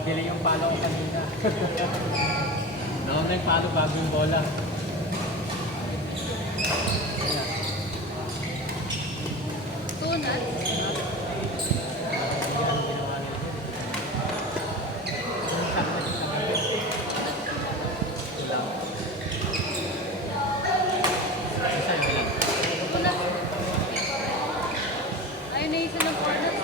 Bili yung palo ko kanina. Nauna yung palo bago yung bola. Tunat. Tunat. Ayun na isa ng corner.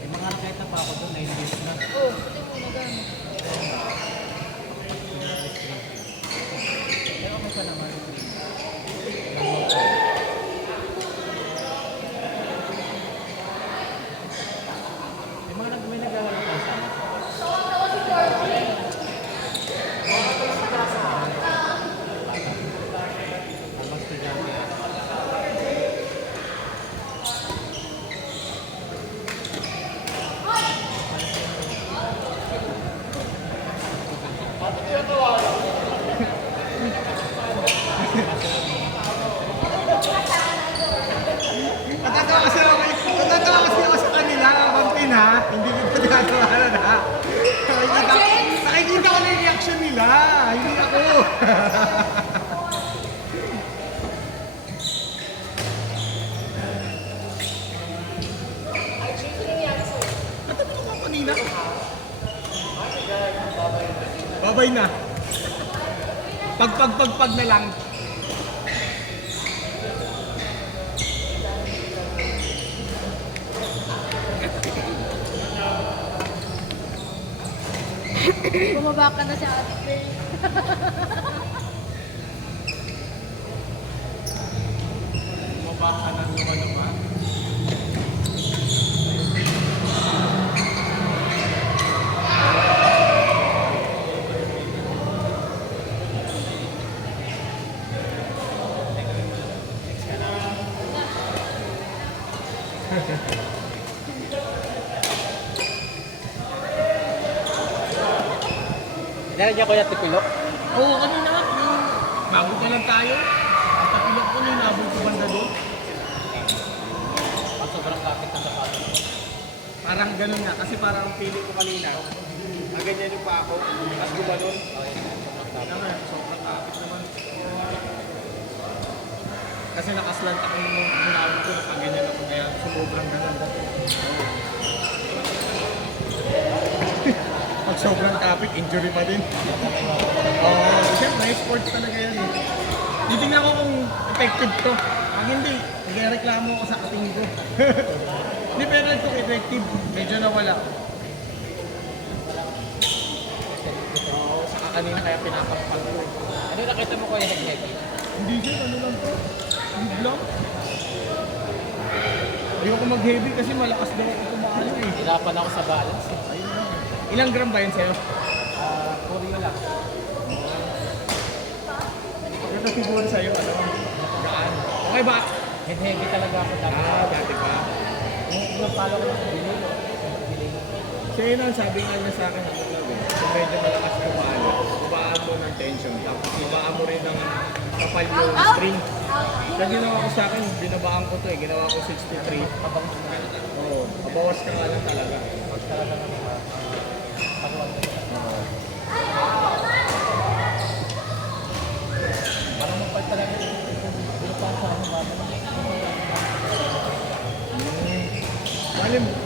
May mga kahit na pa ako doon, 9 years na. Oh, puti mo magano. Pero okay pa naman. May naglalaro pa sa akin. Habang estudyante. Natatawa kasi ako sa kanila, Vampin ha. Hindi ko pa tinatawa na ha. Nakikita ko na yung reaction nila. Hindi ako. Matabi ko ka kanina. Babay na. Pag na lang. Bumaba ka na sa ating girl. Bumaba ka ng lumaluma. Meron niya kuya tipilok? Oo, kanina. Bago pa lang tayo. At tapilok ko nung nabol ko banda doon. Ang sobrang kapit ng sapatos ko. Parang ganun nga. Kasi parang ang pili ko kanina. Ganyan yung pa ako. Tapos gumanon. Kaya nga, sobrang kapit naman. Kasi nakaslant ako nung hinawin ko. Nakaganyan ako. Kaya sobrang ganun. Pag sobrang kapit, injury pa din. Oo, siyempre, sports talaga yan eh. Titingnan ko kung effective to. Pag hindi, nagreklamo ako sa ating ko. Hindi, pero kung effective, medyo nawala. Oo, saka kanina kaya pinapagpag ko eh. Ano nakita mo kuya heavy? Hindi siya, ano lang to? Hindi lang. Ayoko mag-heavy kasi malakas daw ako kumalo eh. Hirapan ako sa balance eh. Ayun lang. Ilang gram ba yun sa'yo? Puro lang. Ito siguro sa'yo, ano? Gaan. Okay ba? Heavy talaga ako dati. Dati pa. Yung palo ko sa bilhin. Siya yun ang sabi nga niya sa akin, kung medyo malakas kumalo, ibaan mo ng tension, tapos ibaan mo rin ng kapal yung string. Kaya ginawa ko sa akin, binabaan ko to eh, ginawa ko 63. Oo, mabawas ka nga lang talaga. Parang magpal talaga. Binupan sa ano ba?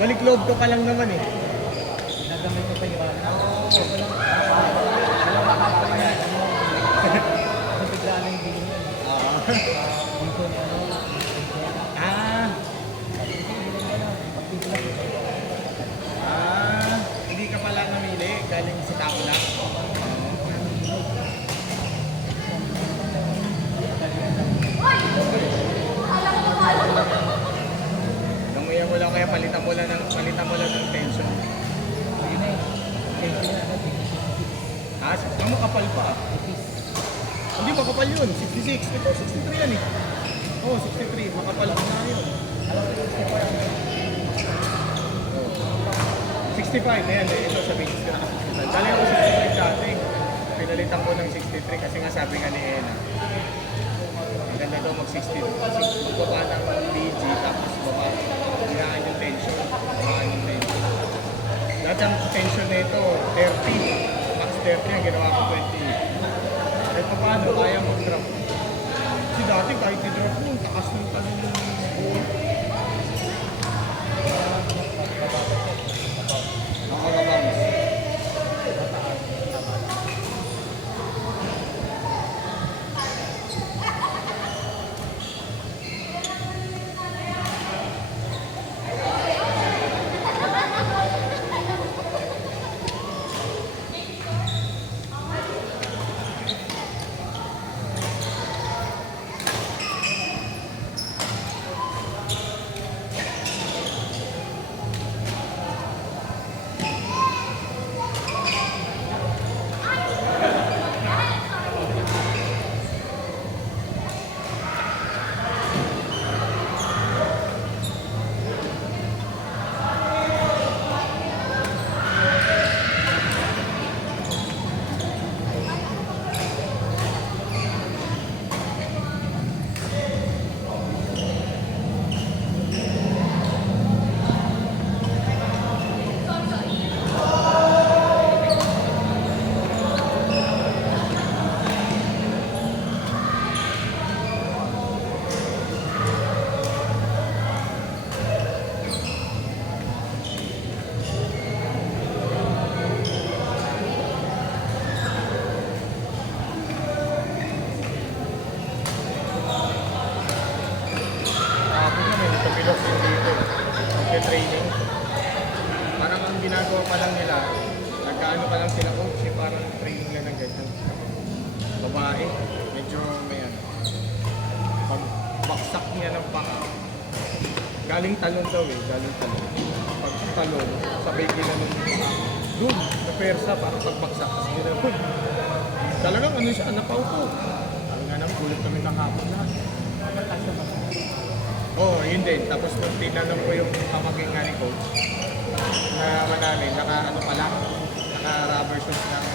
Balik loob ko pa lang naman eh. Ginagamit ko pa yung walang makakapal na. Ano biglaan na yung bilhin yun. Dito na ano. Hindi ka pala namili, galing sa tao na. Namuya mo lang kaya palitan mo lang ng tension. Makapal pa. Hindi makapal yun, 66. Ito 63 yan eh. Oo, 63. Makapal pa na yun. 65, ayan, ito sa basis ka na. Galing ako 65 dati. Pinalitan ko ng 63 kasi nga sabi nga ni Ena. Maganda daw mag-60. Magbaba ng BG tapos baba. Hinaan yung tension. Hinaan yung tension. Dati ang tension na ito, 30. Max 30 ang ginawa ko 20. Kahit pa paano, kaya mag-drop. Kasi dati kahit i-drop mo, takas ng tanong yung buo. Nakakabams. Training. Parang ang ginagawa pa lang nila, nagkaano pa lang sila coach, parang training lang ng ganyan. Babae, medyo may ano. Pag baksak niya ng paka, galing talon daw galing talon. Pag talon, sabay ginanon yung paka. Doon, na persa, parang pagbaksak, kasi ginanon. Talagang ano siya, napaupo. Parang nga nang gulat kami ng hapon lahat. Oo, yun din. Tapos nung tinanong ko yung pamaging nga ni coach, na manalin, naka rubber shoes ng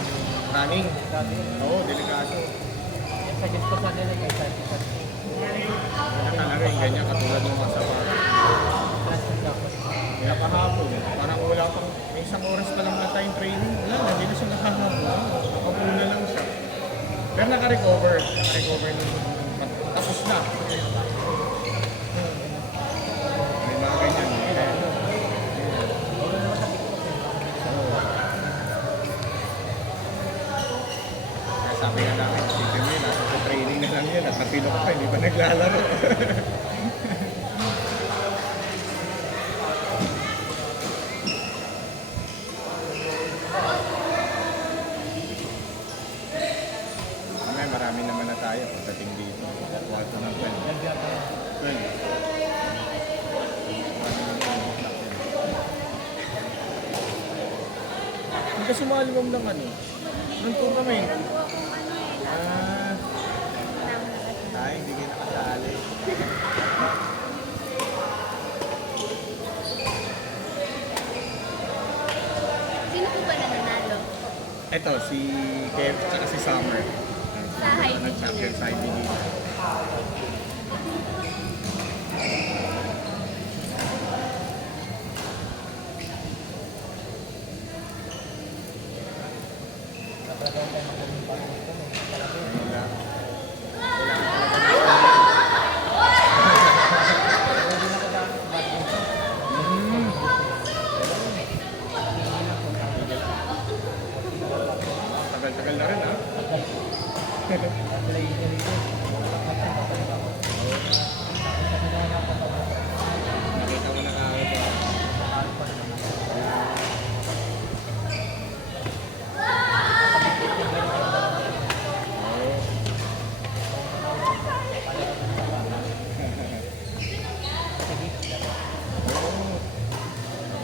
running. Oo, delikado. Suggest ko sa nila kay Sir. Kaya talaga yung ganyan, katulad ng mga sapatos. Kaya kahapon, parang wala pang, may isang oras pa lang na tayong training. Wala, hindi na siya nakahapon. Nakapuna lang siya. Pero naka-recover nung tapos na. May mga ganyan. Kaya sabi nga namin, isipin mo yun, nasa training na lang yan. Nakapilo ka pa, hindi pa naglalaro. Marami naman na tayo pagdating dito. Kwarto ng 12. 12. Hindi ka sumali mo ng ano? Ng tournament. Hindi kayo nakasali. Sino po ba nananalo? Ito, si Kev at si Summer. Sa high Nag-champion sa IBD. Tagal-tagal na rin, ha? Nakita mo na kaagad ba?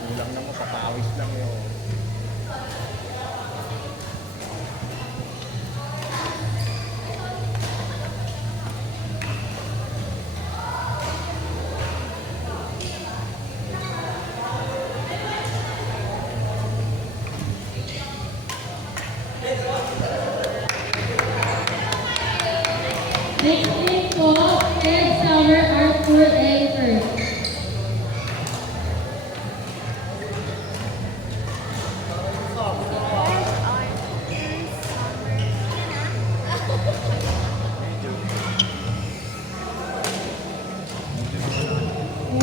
Kulang na mo sa pawis lang yun. Next name po is our